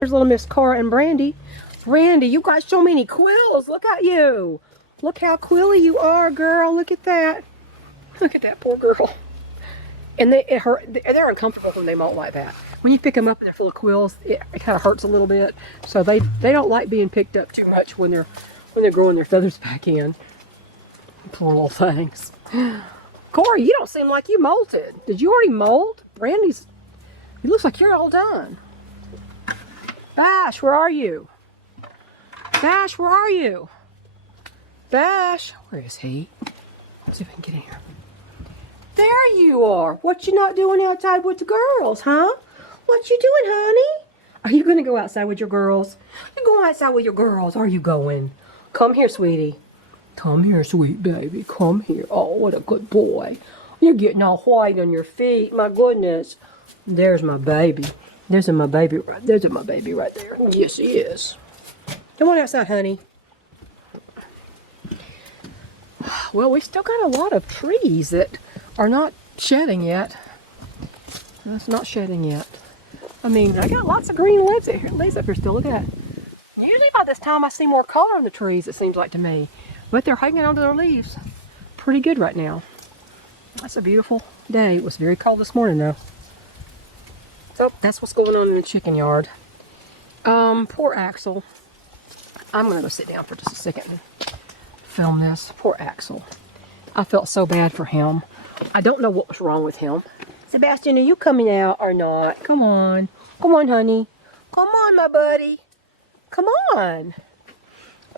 There's little Miss Cora and Brandy. Brandy, you got so many quills. Look at you. Look how quilly you are, girl. Look at that. Look at that poor girl. And they're uncomfortable when they molt like that. When you pick them up and they're full of quills, it kind of hurts a little bit. So they don't like being picked up too much when they're growing their feathers back in. Poor little things. Corey, you don't seem like you molted. Did you already molt? Brandy's, it looks like you're all done. Bash, where are you? Bash, where are you? Bash, where is he? Let's see if we can get in here. There you are. What you not doing outside with the girls, huh? What you doing, honey? Are you going to go outside with your girls? You're going outside with your girls. Are you going? Come here, sweetie. Come here, sweet baby. Come here. Oh, what a good boy. You're getting all white on your feet. My goodness. There's my baby. There's my baby right there. Yes, he is. Come on outside, honey. Well, we still got a lot of trees that are not shedding yet. That's not shedding yet. I mean, I got lots of green leaves up here still. Look at that. Usually by this time I see more color in the trees, it seems like to me. But they're hanging onto their leaves pretty good right now. That's a beautiful day. It was very cold this morning though. So that's what's going on in the chicken yard. Poor Axel. I'm gonna go sit down for just a second and film this. Poor Axel. I felt so bad for him. I don't know what was wrong with him. Sebastian, are you coming out or not? Come on. Come on, honey. Come on, my buddy. Come on.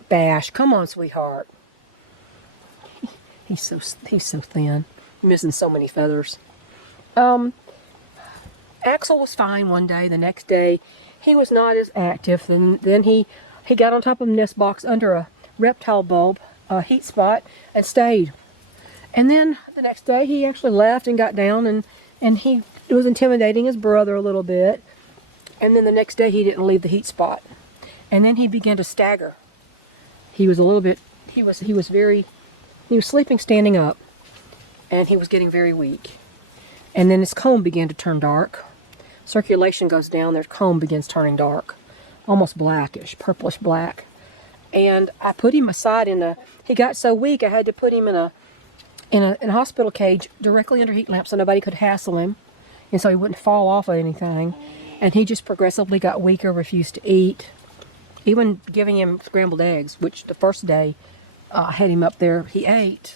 Bash, come on, sweetheart. He's so thin. Missing so many feathers. Axel was fine one day. The next day, he was not as active. Then he got on top of a nest box under a reptile bulb, a heat spot, and stayed. And then the next day, he actually left and got down, and he was intimidating his brother a little bit. And then the next day, he didn't leave the heat spot. And then he began to stagger. He was a little bit, he was sleeping standing up, and he was getting very weak. And then his comb began to turn dark. Circulation goes down, their comb begins turning dark, almost blackish, purplish black. And I put him aside he got so weak I had to put him in a hospital cage directly under heat lamp so nobody could hassle him, and so he wouldn't fall off of anything. And he just progressively got weaker, refused to eat. Even giving him scrambled eggs, which the first day I had him up there, he ate.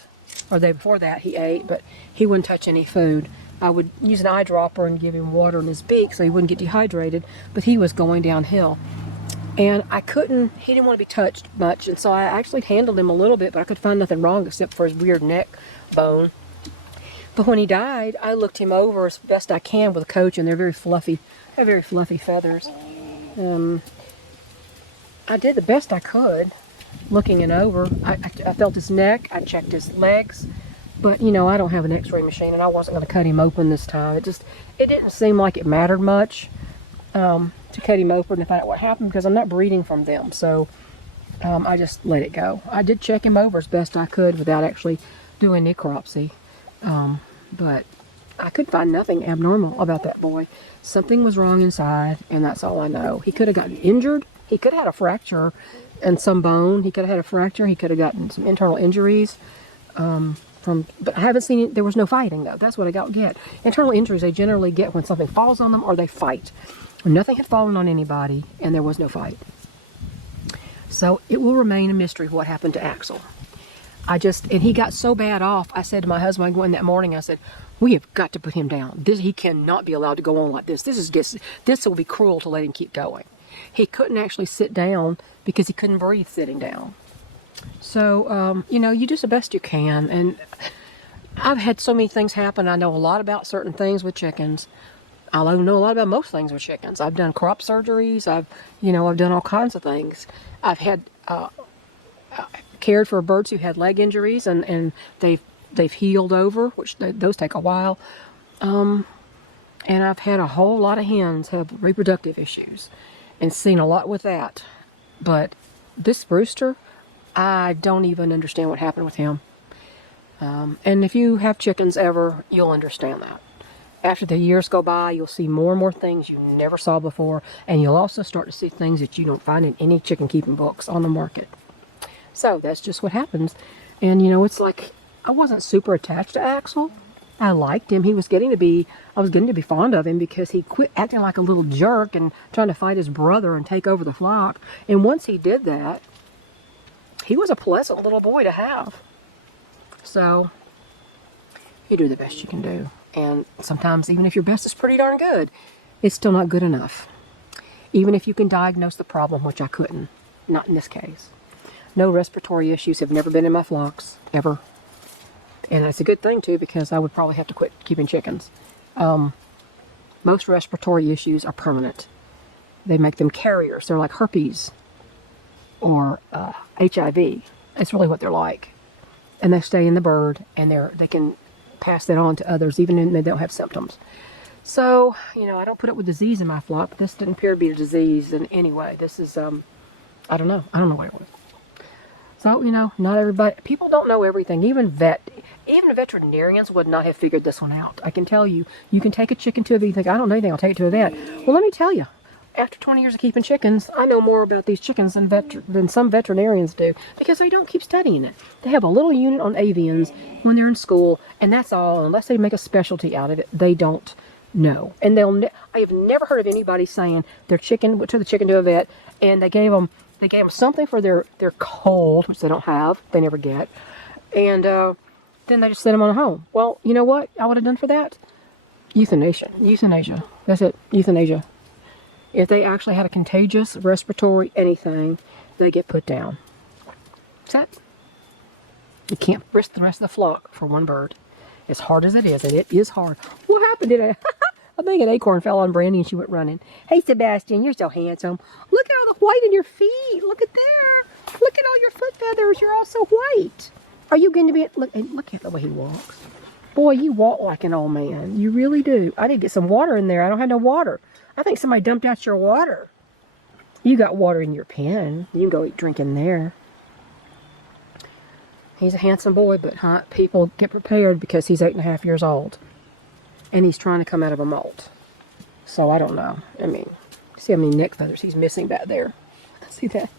Or the day before that, he ate, but he wouldn't touch any food. I would use an eyedropper and give him water in his beak so he wouldn't get dehydrated, but he was going downhill. And he didn't want to be touched much, and so I actually handled him a little bit, but I could find nothing wrong except for his weird neck bone. But when he died, I looked him over as best I can with a coach, and they're very fluffy. They have very fluffy feathers. I did the best I could looking it over. I felt his neck, I checked his legs, but you know, I don't have an x-ray machine and I wasn't going to cut him open this time. It didn't seem like it mattered much to cut him open and find out what happened, because I'm not breeding from them. So I just let it go. I did check him over as best I could without actually doing necropsy, but I could find nothing abnormal about that boy. Something was wrong inside, and that's all I know. He could have gotten injured. He could have had a fracture and some bone. He could have had a fracture. He could have gotten some internal injuries. But I haven't seen it. There was no fighting though. That's what I get. Internal injuries they generally get when something falls on them or they fight. Nothing had fallen on anybody, and there was no fight. So it will remain a mystery what happened to Axel. And he got so bad off, I said to my husband, I went in that morning, I said, we have got to put him down. He cannot be allowed to go on like this. This will be cruel to let him keep going. He couldn't actually sit down because he couldn't breathe sitting down. So, you know, you do the best you can. And I've had so many things happen. I know a lot about certain things with chickens. I know a lot about most things with chickens. I've done crop surgeries. I've done all kinds of things. I've had cared for birds who had leg injuries, and they've healed over, which those take a while. And I've had a whole lot of hens have reproductive issues, and seen a lot with that. But this rooster, I don't even understand what happened with him. And if you have chickens ever, you'll understand that. after the years go by, you'll see more and more things you never saw before, and you'll also start to see things that you don't find in any chicken keeping books on the market. So that's just what happens. And you know, it's like I wasn't super attached to Axel. I liked him. I was getting to be fond of him because he quit acting like a little jerk and trying to fight his brother and take over the flock. And once he did that, he was a pleasant little boy to have. So you do the best you can do. And sometimes even if your best is pretty darn good, it's still not good enough. Even if you can diagnose the problem, which I couldn't. Not in this case. No respiratory issues have never been in my flocks, ever. And that's a good thing too, because I would probably have to quit keeping chickens. Most respiratory issues are permanent. They make them carriers. They're like herpes or HIV. That's really what they're like. And they stay in the bird, and they can pass that on to others, even if they don't have symptoms. So, you know, I don't put up with disease in my flock, but this didn't appear to be a disease in any way. This is, I don't know what it was. So, you know, not everybody, people don't know everything. Even veterinarians would not have figured this one out. I can tell you, you can take a chicken to a vet. You think, I don't know anything, I'll take it to a vet. Well, let me tell you, after 20 years of keeping chickens, I know more about these chickens than some veterinarians do, because they don't keep studying it. They have a little unit on avians when they're in school, and that's all. Unless they make a specialty out of it, they don't know. And I have never heard of anybody saying their chicken took the chicken to a vet, and they gave them something for their cold, which they don't have, they never get, and then they just sent them on home. Well, you know what I would have done for that? Euthanasia. That's it. Euthanasia. If they actually had a contagious respiratory anything, they get put down. What's that? You can't risk the rest of the flock for one bird. As hard as it is, and it is hard. What happened today? I think an acorn fell on Brandy and she went running. Hey, Sebastian, you're so handsome. Look at all the white in your feet. Look at there. Look at all your foot feathers. You're all so white. Are you going to be... Look at the way he walks. Boy, you walk like an old man. You really do. I need to get some water in there. I don't have no water. I think somebody dumped out your water. You got water in your pen. You can go drink in there. He's a handsome boy, but people get prepared because he's 8.5 years old. And he's trying to come out of a molt. So I don't know. I mean, see how many neck feathers he's missing back there. See that?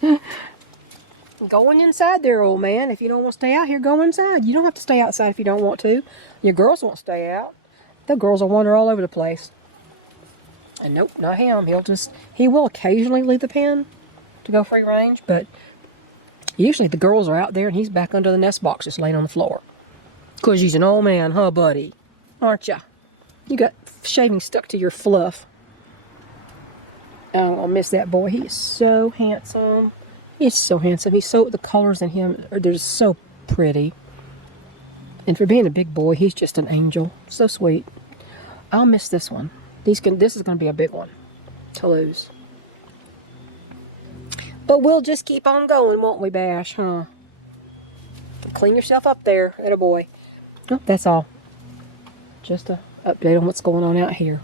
Going inside there, old man. If you don't want to stay out here, go inside. You don't have to stay outside if you don't want to. Your girls won't stay out. The girls will wander all over the place. And nope, not him. He will occasionally leave the pen to go free range, but usually the girls are out there and he's back under the nest box just laying on the floor. 'Cause he's an old man, huh, buddy? Aren't ya? You got shaving stuck to your fluff. I'm gonna miss that boy. He is so handsome. He's so handsome. The colors in him they're just so pretty. And for being a big boy, he's just an angel. So sweet. I'll miss this one. This is gonna be a big one to lose. But we'll just keep on going, won't we, Bash, huh? Clean yourself up there, attaboy. Oh, that's all. Just a update on what's going on out here.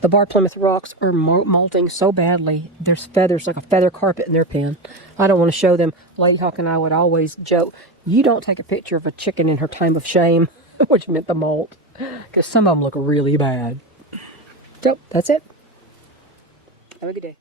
The Bar Plymouth Rocks are molting so badly. There's feathers, like a feather carpet in their pen. I don't want to show them. Lady Hawk and I would always joke, you don't take a picture of a chicken in her time of shame, which meant the molt, because some of them look really bad. So, that's it. Have a good day.